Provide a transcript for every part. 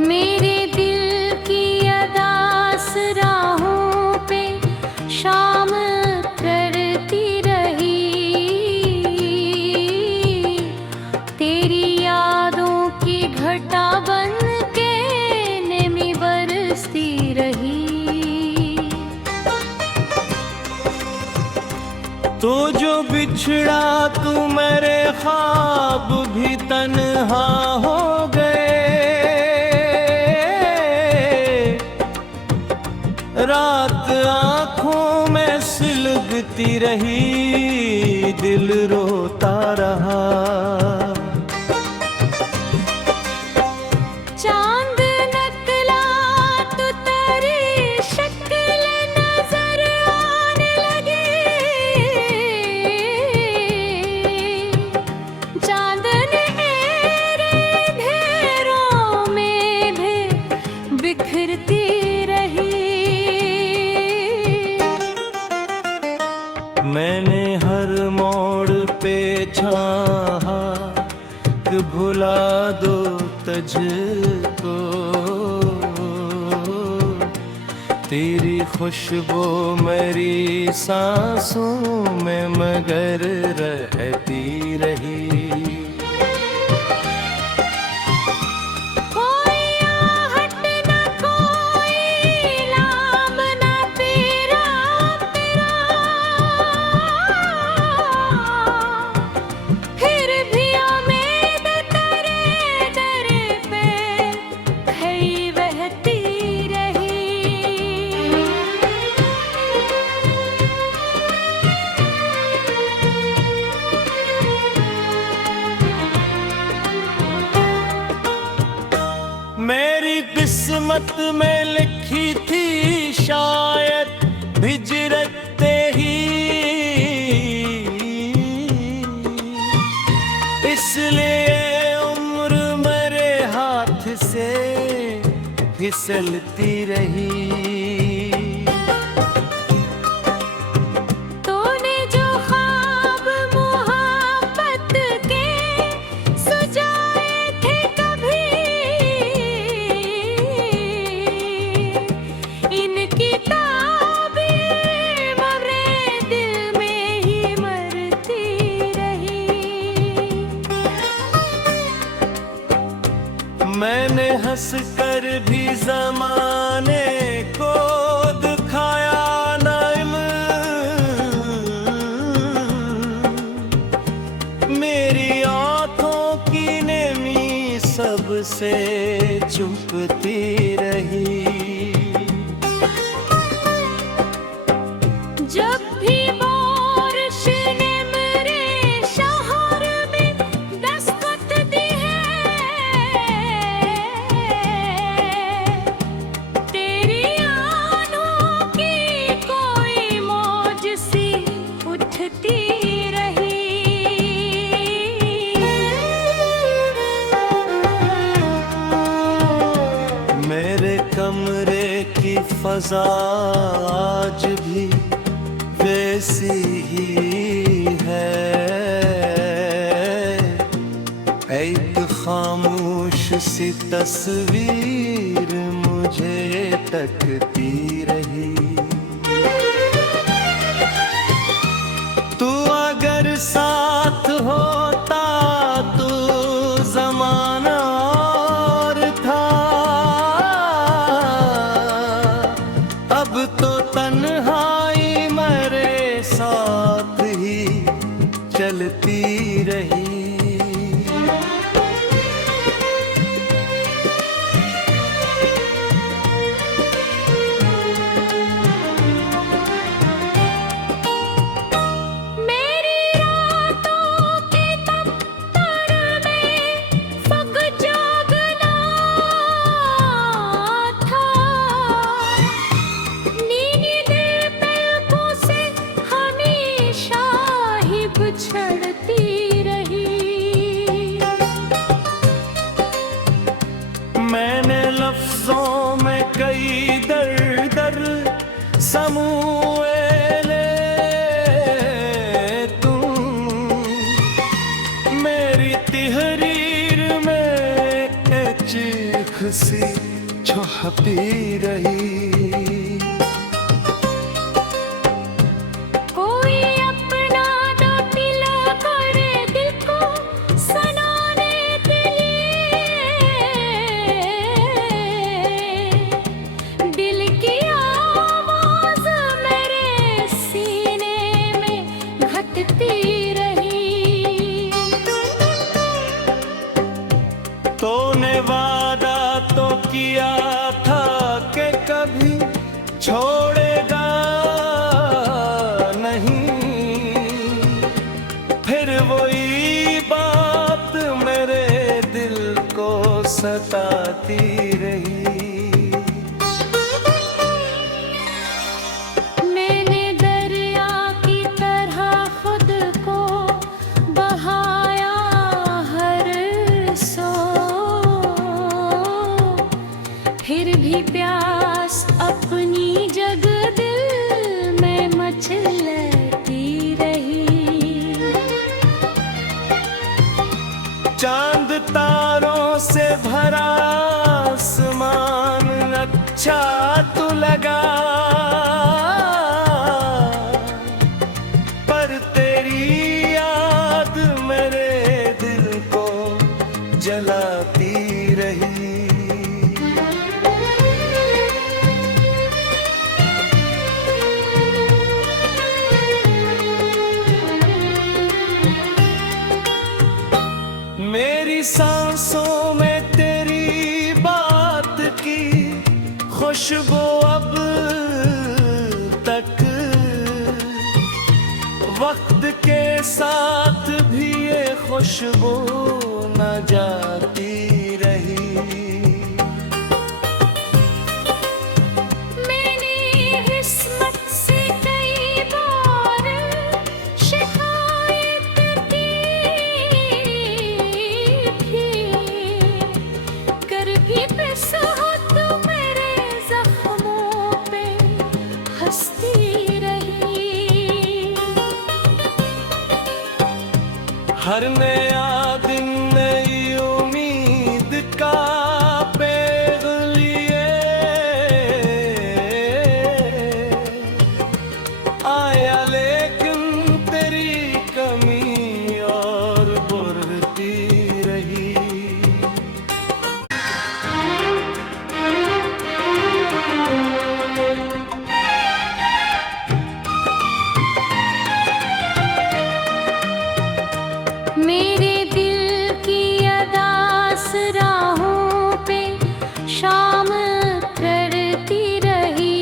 मेरे दिल की अदास राहों पे शाम करती रही, तेरी यादों की घटा बन के नेमी बरसती रही। तो जो बिछड़ा तू मेरे ख्वाब भी तन्हा हो गए, रात आँखों में सुलगती रही, दिल रोता रहा। चांद नकला तो तेरी शक्ल नजर आने लगी, चांदनी मेरे अंधेरों में भी बिखरती रही। मैंने हर मोड़ पे चाहा कि भुला दो तुझको, तेरी खुशबू मेरी सांसों में मगर रहती रही। मेरी किस्मत में लिखी थी शायद हिजरत ही, इसलिए उम्र मेरे हाथ से फिसलती रही। मैंने हंस कर भी ज़माने को दिखाया ना इल्म, मेरी आँखों की नेमी सबसे छुपती रही। जब भी बारिश ने मेरे शहर में दस्तक दी है, तेरी आँखों की कोई मौज सी उठती रही। मेरे कमरे की फ़ज़ा आज भी वैसी ही है, एक खामोश सी तस्वीर मुझे तकती रही। तू अगर साथ होता तो ज़माना और था, अब तो तन्हाई मेरे साथ ही चलती रही। छड़ती रही। मैंने लफ्जों में कई दर समूए ले, तुम मेरी तिहरीर में चीख सी छुपती रही। कोई अपना तो पिला कर दिल को सुनाने के लिए, दिल की आवाज मेरे सीने में घटती रही। तूने वादा तो किया था कि कभी छोड़ेगा नहीं, फिर वही बात मेरे दिल को सताती रही। मैंने दरिया की तरह खुद को बहाया हर सो, फिर भी प्यास अपनी जग दिल में मचलती रही। चांद तारों से भरा आसमान अच्छा तो लगा, पर तेरी याद मेरे दिल को जलाती रही। मेरी सांसों में तेरी बात की खुशबू अब तक, वक्त के साथ भी ये खुशबू न जाती रही। मैंने किस्मत से कई बार शिकायत की थी, कर भी बस हो तो मेरे जख्मों पे हंसती रही। हर नया दिन नई उम्मीद का पेग लिए आया, लेकिन तेरी कमी और बढ़ती रही। मेरे दिल की अदास राहों पे शाम करती रही,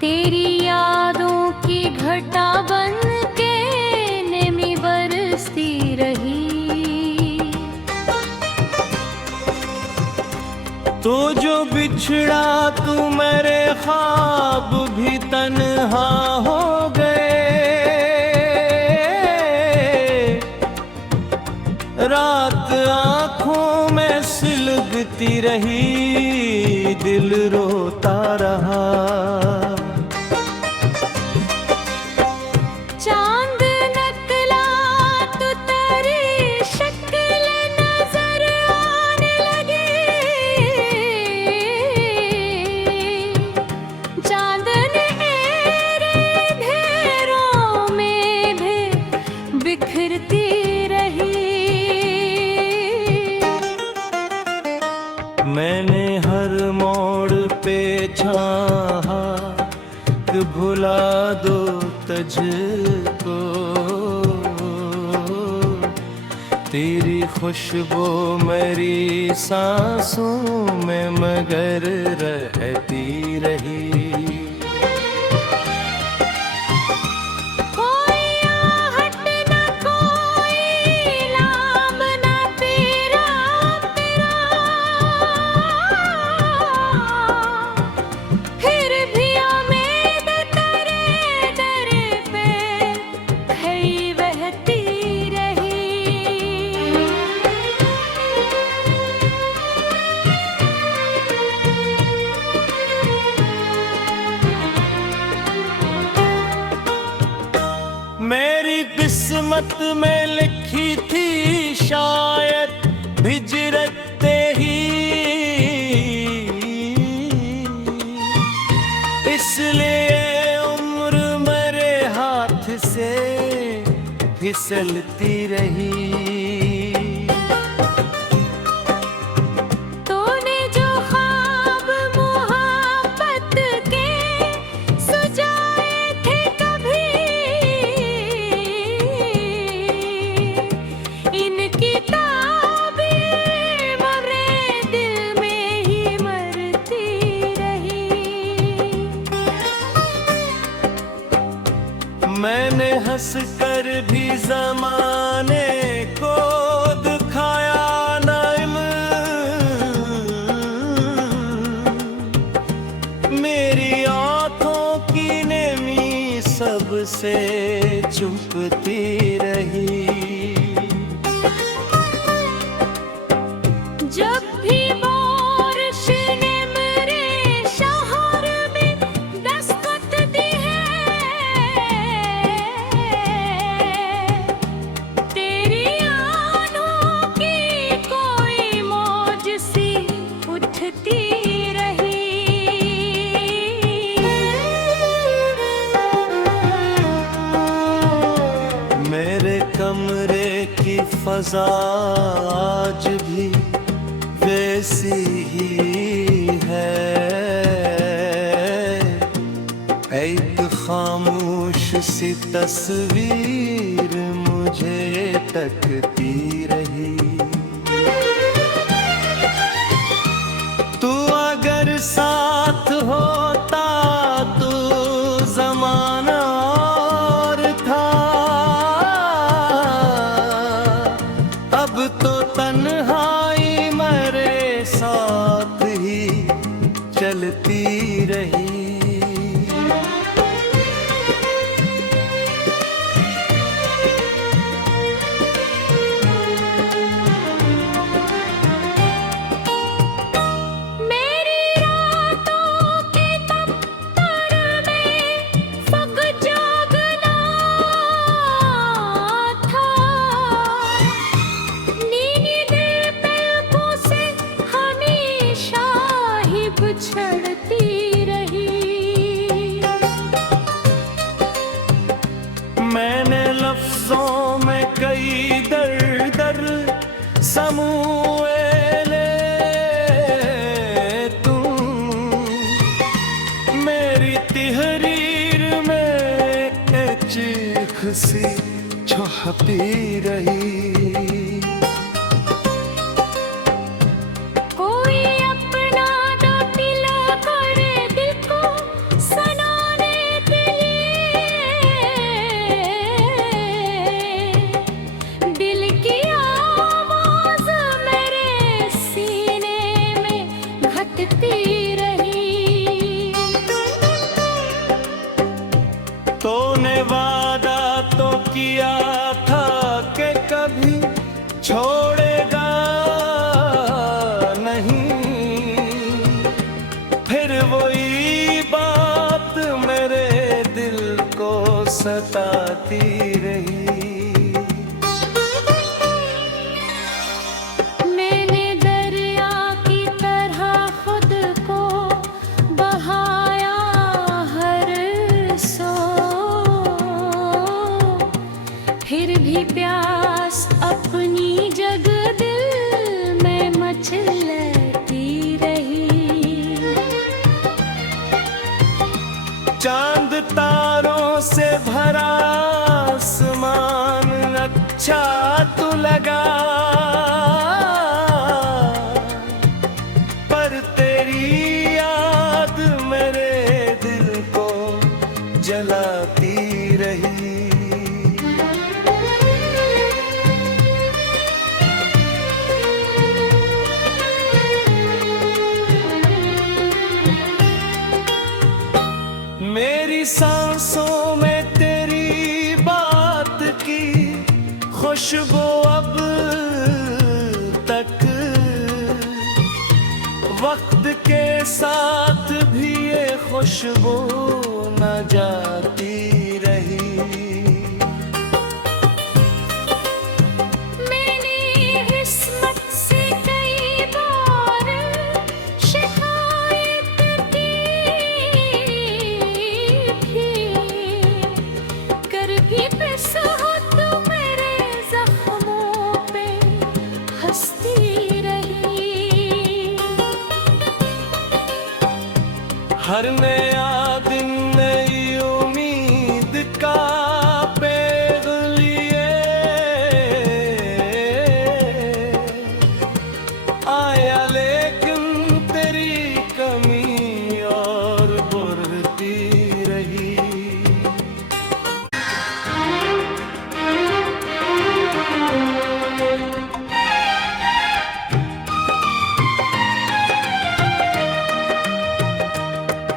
तेरी यादों की घटा बन के नेमी बरसती रही। तू जो बिछड़ा तू मेरे ख्वाब भी तन्हा हो गए, रात आंखों में सुलगती रही, दिल रोता रहा। चांद नकला तो तेरी शक्ल नजर आने लगी, चांदनी तेरे घेरों में भी बिखरती रही। मैंने हर मोड़ पे चाहा कि भुला दो तुझको, तेरी खुशबू मेरी सांसों में मगर रहती रही। कोई आहट न कोई लाम न पीरा तेरा, फिर भी उम्मीद तेरे दर पे खई बहती रही। हिजरते ही, इसलिए उम्र मेरे हाथ से फिसलती रही। तूने जो ख्वाब मोहब्बत के सजाए थे कभी, इनकी ताबीर मेरे दिल में ही मरती रही। मैंने हंस कर भी ज़माने को दिखाया ना इल्म, मेरी आँखों की नेमी सबसे छुपती रही। जब भी बारिश ने मेरे शहर में दस्तक दी है, तेरी आँखों की कोई मौज सी उठती रही। मेरे कमरे की फजा आज भी वैसी ही है, एक खामोश सी तस्वीर मुझे तकती रही। तू अगर साथ होता तो ज़माना और था, अब तो तन्हाई मेरे साथ ही चलती रही। मेरी रातों के दफ्तर में फग जागना था, नींद पलकों से हमेशा ही बिछड़ती रही। मैंने लफ्जों में कई दर दर समूए ले, तू मेरी तिहरीर में चीख सी छुपती रही। कोई अपना न मिला कर दिल को सुनाने के लिए, दिल की आवाज़ मेरे सीने में घटती रही। तूने वादा तो किया था कि कभी छोड़ेगा नहीं, फिर वही बात मेरे दिल को सताती रही। मैंने दरिया की तरह खुद को बहाया हर सो, फिर भी प्यास अपनी जग दिल में मचलती रही। चांद तारों से भरा आसमान अच्छा तो लगा, पर तेरी याद मेरे दिल को जलाती रही। मेरी सांसों में तेरी बात की खुशबू अब तक, वक्त के साथ भी ये खुशबू न जाती रही। मैंने किस्मत से बरसती रही। हर नया दिन नई उम्मीद का पेड़ लिए आया, लेकिन तेरी कमी और बढ़ती रही।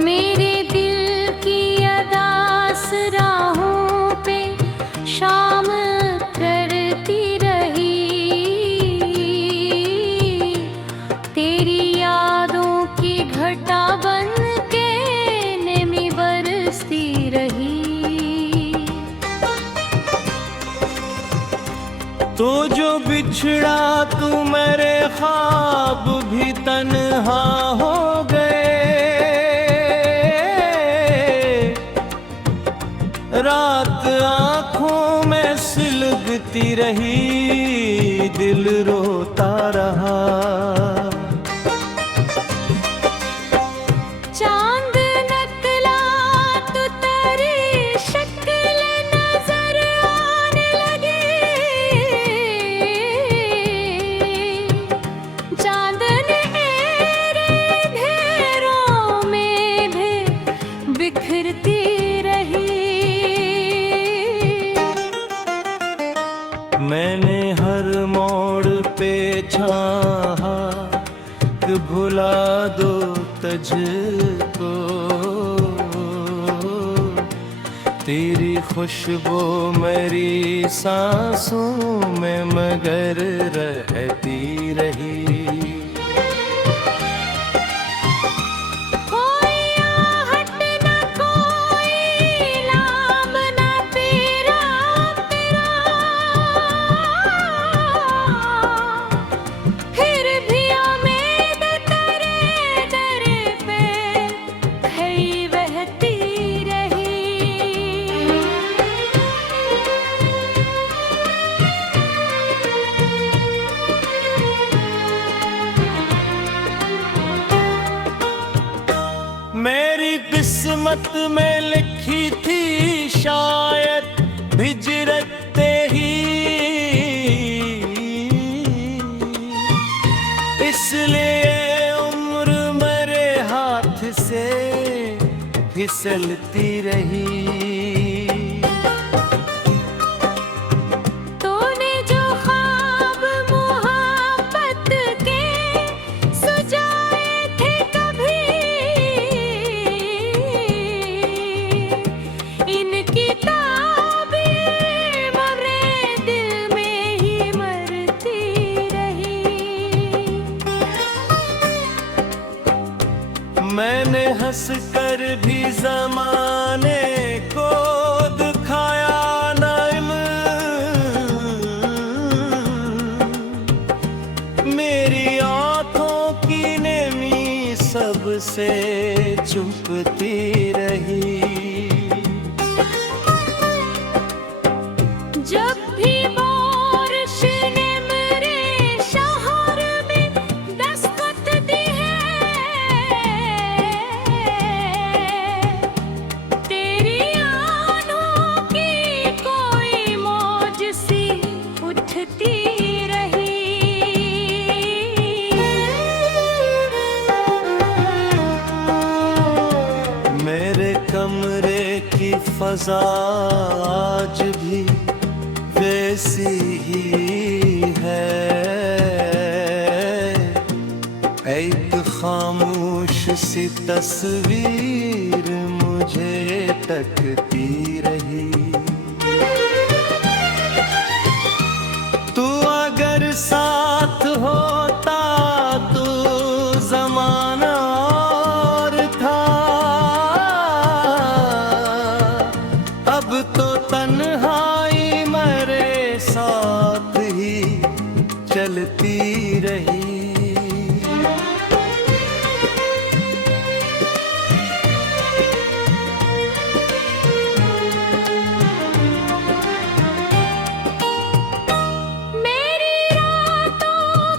मेरे दिल की अदास राहों पे शाम करती रही, तेरी यादों की घटा बन के नेमी बरसती रही। तो जो बिछड़ा तू मेरे ख्वाब भी तन्हा हो गए, रात आँखों में सिलगती रही, दिल रोता रहा। चांद नकला तो तेरी शक्ल नजर आने लगी, चांदनी तेरे घेरों में भी बिखरती रही। मैंने हर मोड़ पे चाहा कि भुला दो तुझको, तेरी खुशबू मेरी सांसों में मगर रहती रही। कोई आहट न कोई नाम न तेरा तेरा, फिर भी उम्मीद तेरे दर पे खई बहती रही। मेरी किस्मत में लिखी थी शायद हिजरत ही, इसलिए उम्र मेरे हाथ से फिसलती रही। तूने जो ख्वाब मोहब्बत के सजाए थे कभी, इनकी ताबीर मरे दिल में ही मरती रही। मैंने हंस कर भी जमाने को दिखाया ना इल्म, मेरी आंखों की नेमी सबसे चुपती रही। जब भी बारिश ने मेरे शहर में दस्तक दी है, तेरी आँखों की कोई मौज सी उठती रही। मेरे कमरे की फजा आज भी वैसी ही है, एक खामोश सी तस्वीर मुझे तकती रही। तू अगर साथ होता तो जमाना और था, अब तो तन्हाई मेरे साथ ही चलती रही। मेरी रातों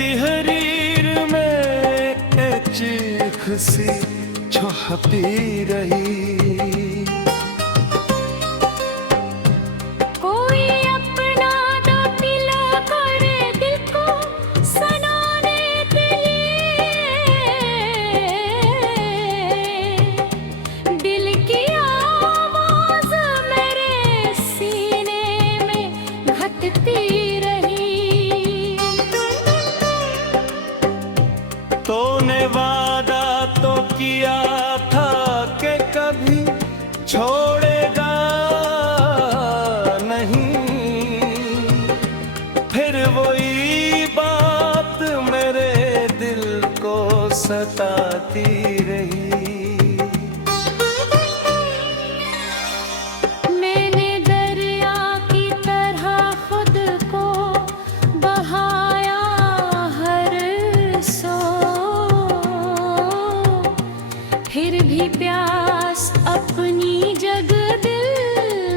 तिहरीर में एक चीख सी छुपी रही। कोई अपना तो पिला कर दिल को सुनाने के लिए, दिल की आवाज मेरे सीने में घटती रही। तूने वादा तो किया था कि कभी छोड़ेगा नहीं, फिर वही बात मेरे दिल को सताती रही। मैंने दरिया की तरह खुद को बहाया हर सो, फिर भी प्यास अपनी जग दिल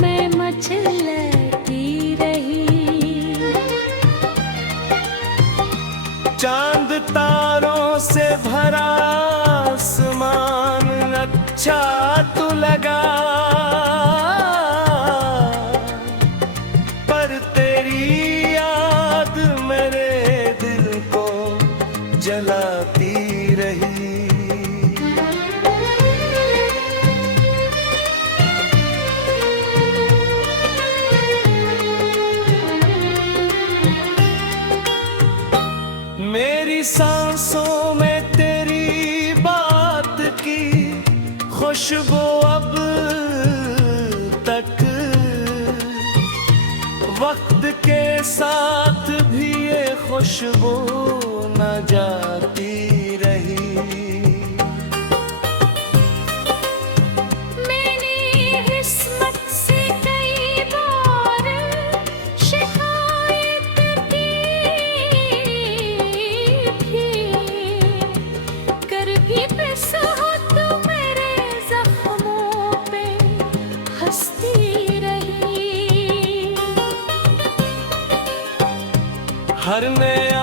में मचलती रही। चांद तारों से भरा आसमान अच्छा तो लगा, पर तेरी याद मेरे दिल को जलाती रही। मेरी सांसों में तेरी बात की खुशबू अब तक, वक्त के साथ भी ये खुशबू न जाती रही। मैंने किस्मत से कई बार शिकायत की थी, कर भी बेसुध मेरे जख्मों पे हंसती रही। हर नया